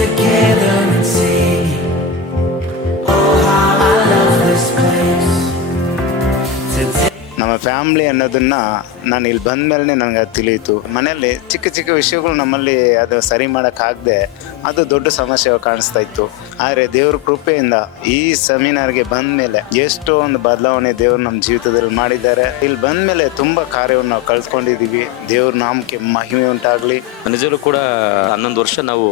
together and singing, oh how I love this place. Today ನಮ್ಮ family ಅನ್ನೋದನ್ನ ನಾನು ಇಲ್ಲಿ ಬಂದ ಮೇಲೆ ನನಗೆ ಅದು ತಿಳಿಯಿತು. ಮನೆಯಲ್ಲಿ ಚಿಕ್ಕ ಚಿಕ್ಕ ವಿಷಯಗಳು ನಮ್ಮಲ್ಲಿ ಅದು ಸರಿ ಮಾಡೋಕ್ಕಾಗದೆ ಅದು ದೊಡ್ಡ ಸಮಸ್ಯೆ ಕಾಣಿಸ್ತಾ ಇತ್ತು. ಆದರೆ ದೇವ್ರ ಕೃಪೆಯಿಂದ ಈ ಸೆಮಿನಾರ್ಗೆ ಬಂದ ಮೇಲೆ ಎಷ್ಟೋ ಒಂದು ಬದಲಾವಣೆ ದೇವ್ರು ನಮ್ಮ ಜೀವಿತದಲ್ಲಿ ಮಾಡಿದ್ದಾರೆ. ಇಲ್ಲಿ ಬಂದ ಮೇಲೆ ತುಂಬ ಕಾರ್ಯವನ್ನು ನಾವು ಕಳ್ತ್ಕೊಂಡಿದ್ದೀವಿ. ದೇವ್ರ ನಾಮಕ್ಕೆ ಮಹಿಮೆ ಉಂಟಾಗಲಿ. ನಿಜವೂ ಕೂಡ 11 ವರ್ಷ ನಾವು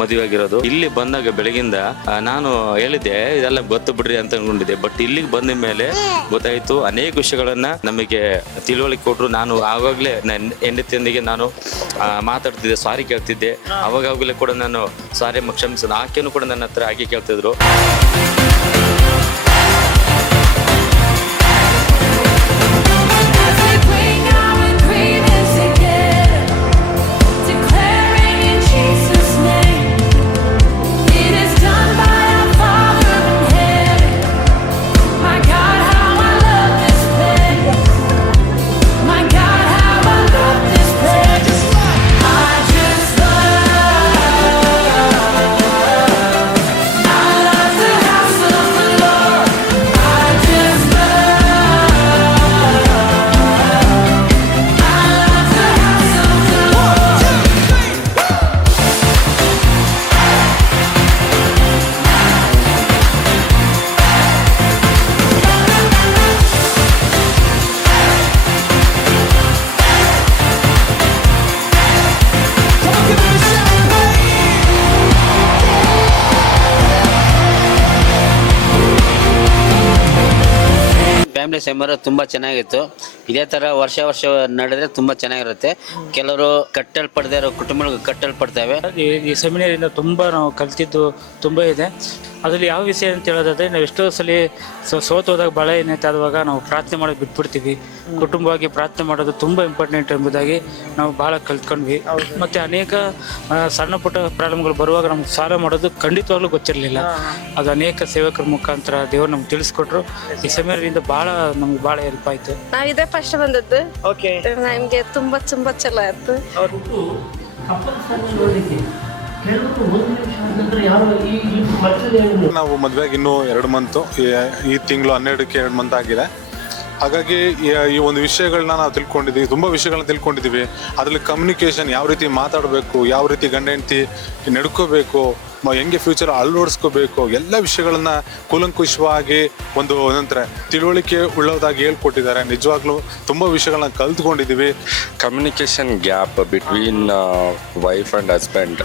ಮದುವೆ ಆಗಿರೋದು. ಇಲ್ಲಿ ಬಂದಾಗ ಬೆಳಗಿಂದ ನಾನು ಹೇಳಿದ್ದೆ ಇದೆಲ್ಲ ಗೊತ್ತು ಬಿಡ್ರಿ ಅಂತ ಅನ್ಕೊಂಡಿದ್ದೆ. ಬಟ್ ಇಲ್ಲಿಗೆ ಬಂದ ಮೇಲೆ ಗೊತ್ತಾಯ್ತು, ಅನೇಕ ವಿಷಯಗಳನ್ನ ನಮಗೆ ತಿಳುವಳಿಕೆ ಕೊಟ್ಟರು. ನಾನು ಆವಾಗಲೇ ನನ್ನ ಹೆಂಡತಿಯೊಂದಿಗೆ ನಾನು ಮಾತಾಡ್ತಿದ್ದೆ, ಸಾರಿ ಕೇಳ್ತಿದ್ದೆ. ಅವಾಗಲೇ ಕೂಡ ನಾನು ಸಾರಿ ಕ್ಷಮಿಸಿದ ಆಕೆಯನ್ನು ಕೂಡ ನನ್ನ ಹತ್ರ ಹಾಗೆ ಕೇಳ್ತಿದ್ರು. ಫ್ಯಾಮಿಲಿ ಸೆಮಿನಾರ್ ತುಂಬ ಚೆನ್ನಾಗಿತ್ತು. ಇದೇ ಥರ ವರ್ಷ ನಡೆದ್ರೆ ತುಂಬ ಚೆನ್ನಾಗಿರುತ್ತೆ. ಕೆಲವರು ಕಟ್ಟಲ್ಪಡದೇ ಇರೋ ಕುಟುಂಬಗಳು ಕಟ್ಟಲ್ಪಡ್ತವೆ. ಈ ಸೆಮಿನಾರಿಂದ ತುಂಬ ನಾವು ಕಲ್ತಿದ್ದು ತುಂಬ ಇದೆ. ಅದರಲ್ಲಿ ಯಾವ ವಿಷಯ ಅಂತ ಹೇಳೋದಾದ್ರೆ, ನಾವು ಎಷ್ಟೋ ಸಲ ಸೋತೋದಾಗ ಭಾಳ ಏನೈತೆ ಆಗುವಾಗ ನಾವು ಪ್ರಾರ್ಥನೆ ಮಾಡೋದು ಬಿಟ್ಬಿಡ್ತೀವಿ. ಕುಟುಂಬವಾಗಿ ಪ್ರಾರ್ಥನೆ ಮಾಡೋದು ತುಂಬ ಇಂಪಾರ್ಟೆಂಟ್ ಎಂಬುದಾಗಿ ನಾವು ಭಾಳ ಕಲ್ತ್ಕೊಂಡ್ವಿ. ಮತ್ತು ಅನೇಕ ಸಣ್ಣ ಪುಟ್ಟ ಪ್ರಾಬ್ಲಮ್ಗಳು ಬರುವಾಗ ನಮ್ಗೆ ಸಾಲ್ವ್ ಮಾಡೋದು ಖಂಡಿತವಾಗ್ಲೂ ಗೊತ್ತಿರಲಿಲ್ಲ. ಅದು ಅನೇಕ ಸೇವಕರ ಮುಖಾಂತರ ದೇವರು ನಮ್ಗೆ ತಿಳಿಸ್ಕೊಟ್ರು. ಈ ಸೆಮಿನಾರಿಂದ ನಮ್ಗೆ ಭಾಳ ಹೆಲ್ಪ್ ಆಯ್ತು. ನಾವು ಇದೇ ಫಸ್ಟ್ ಬಂದದ್ದು. ನಮಗೆ ತುಂಬ ಚಲೋ ಆಯ್ತು. ನಾವು ಮದುವೆಗೆ ಇನ್ನೂ 2 ಮಂತು, ಈ ತಿಂಗಳು 12ಕ್ಕೆ 2 ಮಂತ್ ಆಗಿದೆ. ಹಾಗಾಗಿ ಈ ಒಂದು ವಿಷಯಗಳನ್ನ ನಾವು ತಿಳ್ಕೊಂಡಿದ್ದೀವಿ, ತುಂಬ ವಿಷಯಗಳನ್ನ ತಿಳ್ಕೊಂಡಿದ್ದೀವಿ. ಅದರಲ್ಲಿ ಕಮ್ಯುನಿಕೇಷನ್, ಯಾವ ರೀತಿ ಮಾತಾಡಬೇಕು, ಯಾವ ರೀತಿ ಗಂಡ ಹೆಂಡತಿ ನಡ್ಕೋಬೇಕು, ಹೆಂಗೆ ಫ್ಯೂಚರ್ ಅಳವಡಿಸ್ಕೋಬೇಕು, ಎಲ್ಲ ವಿಷಯಗಳನ್ನ ಕೂಲಂಕುಷವಾಗಿ ಒಂದು ಏನಂತಾರೆ ತಿಳುವಳಿಕೆ ಉಳ್ಳೋದಾಗಿ ಹೇಳ್ಕೊಟ್ಟಿದ್ದಾರೆ. ನಿಜವಾಗ್ಲೂ ತುಂಬ ವಿಷಯಗಳನ್ನ ಕಲ್ತ್ಕೊಂಡಿದ್ದೀವಿ. Communication gap between wife and husband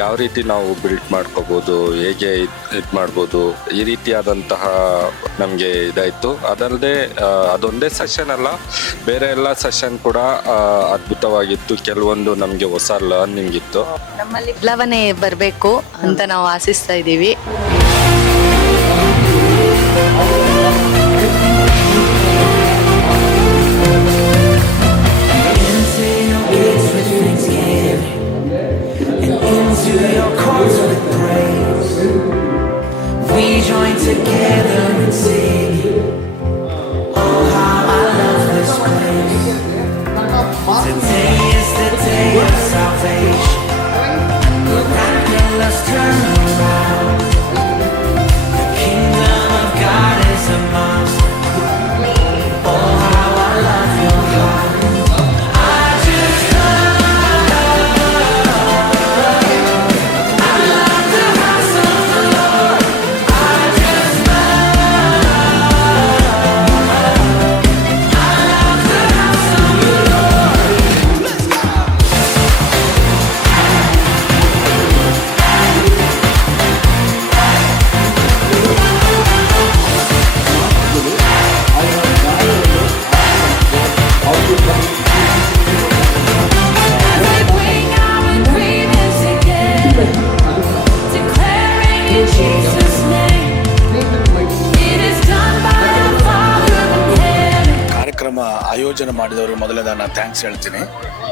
ಯಾವ ರೀತಿ ನಾವು ಬಿಲ್ಡ್ ಮಾಡ್ಕೋಬೋದು, ಹೇಗೆ ಇದು ಮಾಡ್ಬೋದು, ಈ ರೀತಿಯಾದಂತಹ ನಮಗೆ ಇದಾಯಿತು. ಅದಲ್ಲದೆ ಅದೊಂದೇ ಸೆಷನ್ ಅಲ್ಲ, ಬೇರೆ ಎಲ್ಲ ಸೆಷನ್ ಕೂಡ ಅದ್ಭುತವಾಗಿತ್ತು. ಕೆಲವೊಂದು ನಮಗೆ ಹೊಸ ಲರ್ನಿಂಗ್ ಇತ್ತು. ನಮ್ಮಲ್ಲಿ ಬದಲಾವಣೆ ಬರಬೇಕು ಅಂತ ನಾವು ಆಶಿಸ್ತಾ ಇದ್ದೀವಿ. ಆಯೋಜನೆ ಮಾಡಿದವರು ಮೊದಲನೇ ನಾನು ಥ್ಯಾಂಕ್ಸ್ ಹೇಳ್ತೀನಿ.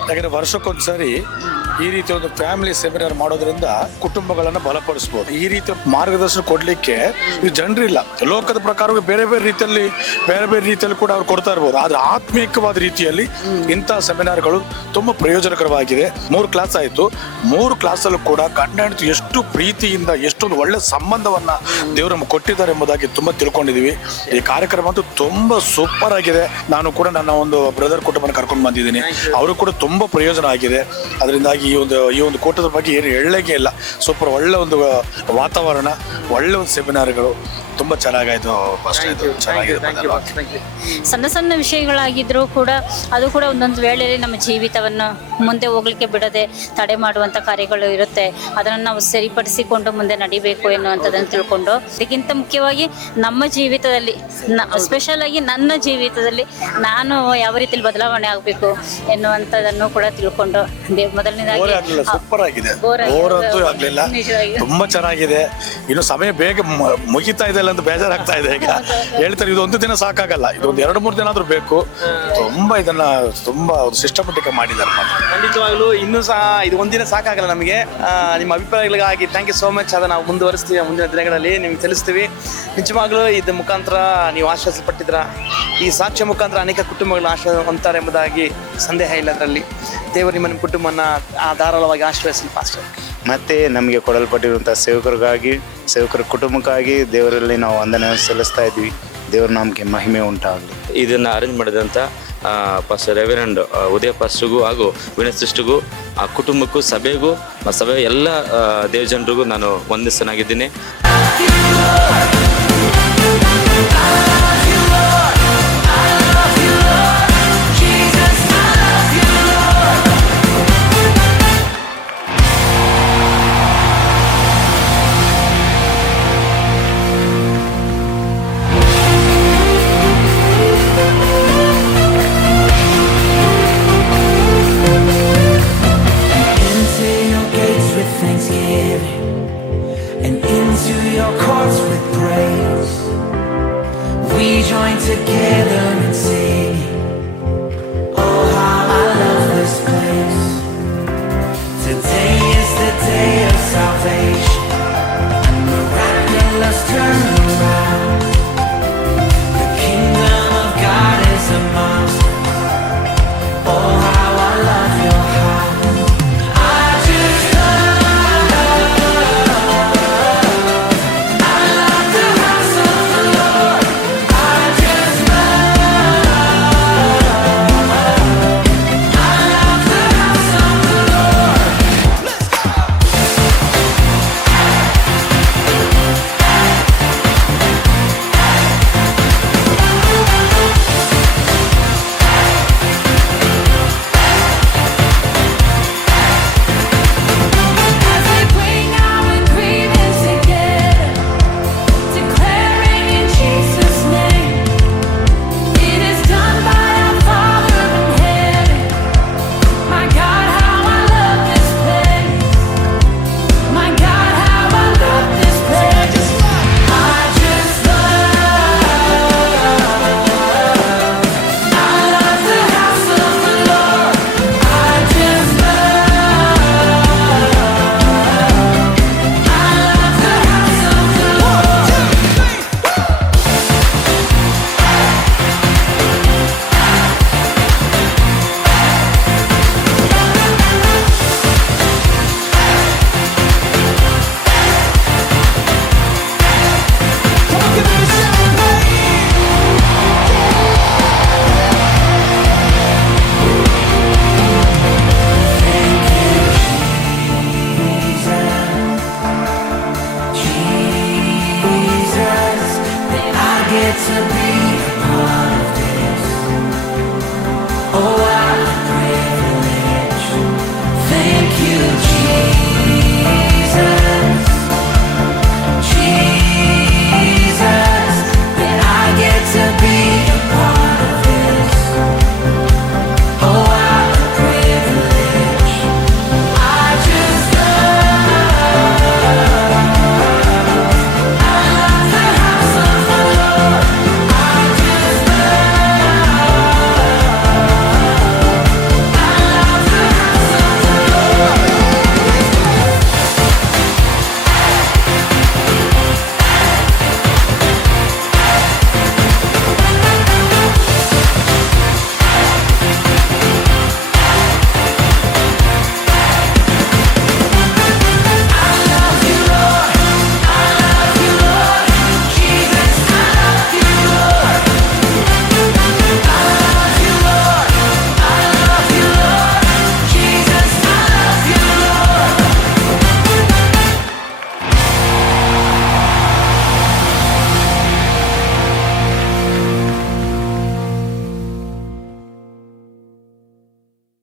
ಯಾಕಂದರೆ ವರ್ಷಕ್ಕೊಂದ್ಸರಿ ಈ ರೀತಿ ಒಂದು ಫ್ಯಾಮಿಲಿ ಸೆಮಿನಾರ್ ಮಾಡೋದ್ರಿಂದ ಕುಟುಂಬಗಳನ್ನು ಬಲಪಡಿಸ್ಬೋದು. ಈ ರೀತಿಯ ಮಾರ್ಗದರ್ಶನ ಕೊಡಲಿಕ್ಕೆ ಇದು ಜನರಿಲ್ಲ. ಲೋಕದ ಪ್ರಕಾರ ಬೇರೆ ಬೇರೆ ರೀತಿಯಲ್ಲಿ ಕೂಡ ಅವ್ರು ಕೊಡ್ತಾ ಇರ್ಬೋದು. ಆದರೆ ಆತ್ಮೀಯವಾದ ರೀತಿಯಲ್ಲಿ ಇಂಥ ಸೆಮಿನಾರ್ಗಳು ತುಂಬ ಪ್ರಯೋಜನಕರವಾಗಿದೆ. 3 ಕ್ಲಾಸ್ ಆಯಿತು. 3 ಕ್ಲಾಸಲ್ಲೂ ಕೂಡ ಗಂಡ ಹೆಂಡತಿ ಎಷ್ಟು ಪ್ರೀತಿಯಿಂದ ಎಷ್ಟೊಂದು ಒಳ್ಳೆ ಸಂಬಂಧವನ್ನ ದೇವರು ನಮ್ಗೆ ಕೊಟ್ಟಿದ್ದಾರೆ ಎಂಬುದಾಗಿ ತುಂಬ ತಿಳ್ಕೊಂಡಿದ್ದೀವಿ. ಈ ಕಾರ್ಯಕ್ರಮ ಅಂತೂ ತುಂಬ ಸೂಪರ್ ಆಗಿದೆ. ನಾನು ಕೂಡ ನನ್ನ ಒಂದು ಬ್ರದರ್ ಕುಟುಂಬನ ಕರ್ಕೊಂಡು ಬಂದಿದ್ದೀನಿ. ಅವರು ಕೂಡ ತುಂಬ ಪ್ರಯೋಜನ ಆಗಿದೆ. ಅದರಿಂದಾಗಿ ಈ ಒಂದು ಕೂಟದ ಬಗ್ಗೆ ಏನು ಹೇಳಲಿಕ್ಕೆ ಇಲ್ಲ. ಸೂಪರ್, ಒಳ್ಳೆ ಒಂದು ವಾತಾವರಣ, ಒಳ್ಳೆ ಒಂದು ಸೆಮಿನಾರ್ಗಳು ತುಂಬ ಚೆನ್ನಾಗಾಯ್ತು. ಸಣ್ಣ ಸಣ್ಣ ವಿಷಯಗಳಾಗಿದ್ರೂ ಕೂಡ ಅದು ಕೂಡ ಒಂದೊಂದು ವೇಳೆಯಲ್ಲಿ ನಮ್ಮ ಜೀವಿತವನ್ನು ಮುಂದೆ ಹೋಗ್ಲಿಕ್ಕೆ ಬಿಡದೆ ತಡೆ ಮಾಡುವಂಥ ಕಾರ್ಯಗಳು ಇರುತ್ತೆ. ಅದನ್ನು ನಾವು ಸರಿಪಡಿಸಿಕೊಂಡು ಮುಂದೆ ನಡಿಬೇಕು ಎನ್ನುವಂಥದ್ದನ್ನು ತಿಳ್ಕೊಂಡು, ಅದಕ್ಕಿಂತ ಮುಖ್ಯವಾಗಿ ನಮ್ಮ ಜೀವಿತದಲ್ಲಿ ಸ್ಪೆಷಲ್ ಆಗಿ ನನ್ನ ಜೀವಿತದಲ್ಲಿ ನಾನು ಯಾವ ರೀತಿಯಲ್ಲಿ ಬದಲಾವಣೆ ಆಗಬೇಕು ಎನ್ನುವಂಥದ್ದನ್ನು ಕೂಡ ತಿಳ್ಕೊಂಡು ಮೊದಲನೇದಾಗಿ ಸೂಪರ್ ಆಗಿದೆ. ಬೋರಂತೂ ಆಗ್ಲಿಲ್ಲ, ತುಂಬಾ ಚೆನ್ನಾಗಿದೆ. ಇನ್ನು ಸಮಯ ಬೇಗ ಮುಗಿತಾ ಇದೆ ಅಂತ ಬೇಜಾರಾಗ್ತಾ ಇದೆ. ಈಗ ಹೇಳ್ತಾರೆ ಇದು ಒಂದು ದಿನ ಸಾಕಾಗಲ್ಲ, ಇದು ಒಂದು 2-3 ದಿನ ಆದ್ರೂ ಬೇಕು. ತುಂಬಾ ಇದನ್ನ ತುಂಬಾ ಸಿಸ್ಟಮೆಟಿಕ್ ಮಾಡಿದ್ದಾರೆ. ಖಂಡಿತವಾಗ್ಲೂ ಇನ್ನೂ ಸಹ ಇದು ಒಂದಿನ ಸಾಕಾಗಲ್ಲ ನಮಗೆ. ನಿಮ್ಮ ಅಭಿಪ್ರಾಯಗಳಿಗಾಗಿ ಥ್ಯಾಂಕ್ ಯು ಸೋ ಮಚ್. ಅದನ್ನು ನಾವು ಮುಂದುವರಿಸ್ತೀವಿ, ಮುಂದಿನ ದಿನಗಳಲ್ಲಿ ನಿಮ್ಗೆ ತಿಳಿಸ್ತೀವಿ. ನಿಜವಾಗ್ಲೂ ಇದು ಮುಖಾಂತರ ನೀವು ಆಶ್ವಾಸಪಟ್ಟಿದ್ರ, ಈ ಸಾಕ್ಷ್ಯ ಮುಖಾಂತರ ಅನೇಕ ಕುಟುಂಬಗಳು ಆಶ್ವಾಸ ಹೊಂದ್ತಾರೆ ಎಂಬುದಾಗಿ ಸಂದೇಹ ಇಲ್ಲ. ಅದರಲ್ಲಿ ದೇವರು ನಿಮ್ಮ ಕುಟುಂಬನ ಧಾರಾಳವಾಗಿ ಆಶ್ರಯಿಸಲಿ ಪಾಸ್ಟರ್. ಮತ್ತು ನಮಗೆ ಕೊಡಲ್ಪಟ್ಟಿರುವಂಥ ಸೇವಕರ ಕುಟುಂಬಕ್ಕಾಗಿ ದೇವರಲ್ಲಿ ನಾವು ವಂದನೆ ಸಲ್ಲಿಸ್ತಾ ಇದ್ವಿ. ದೇವ್ರ ನಮಗೆ ಮಹಿಮೆ ಉಂಟಾಗಲಿ. ಇದನ್ನು ಅರೇಂಜ್ ಮಾಡಿದಂಥ ಪಾಸ್ಟರ್ ರೆವರೆಂಡ್ ಉದಯ ಪಾಸ್ಟರ್ಗೂ ಹಾಗೂ ವಿನಯ್ ಆ ಕುಟುಂಬಕ್ಕೂ ಸಭೆಗೂ ಸಭೆಯ ಎಲ್ಲ ದೇವಜನರಿಗೂ ನಾನು ವಂದಿಸನಾಗಿದ್ದೀನಿ. Join together and sing. Oh, how I love this place. Today is the day of salvation, and miraculous turn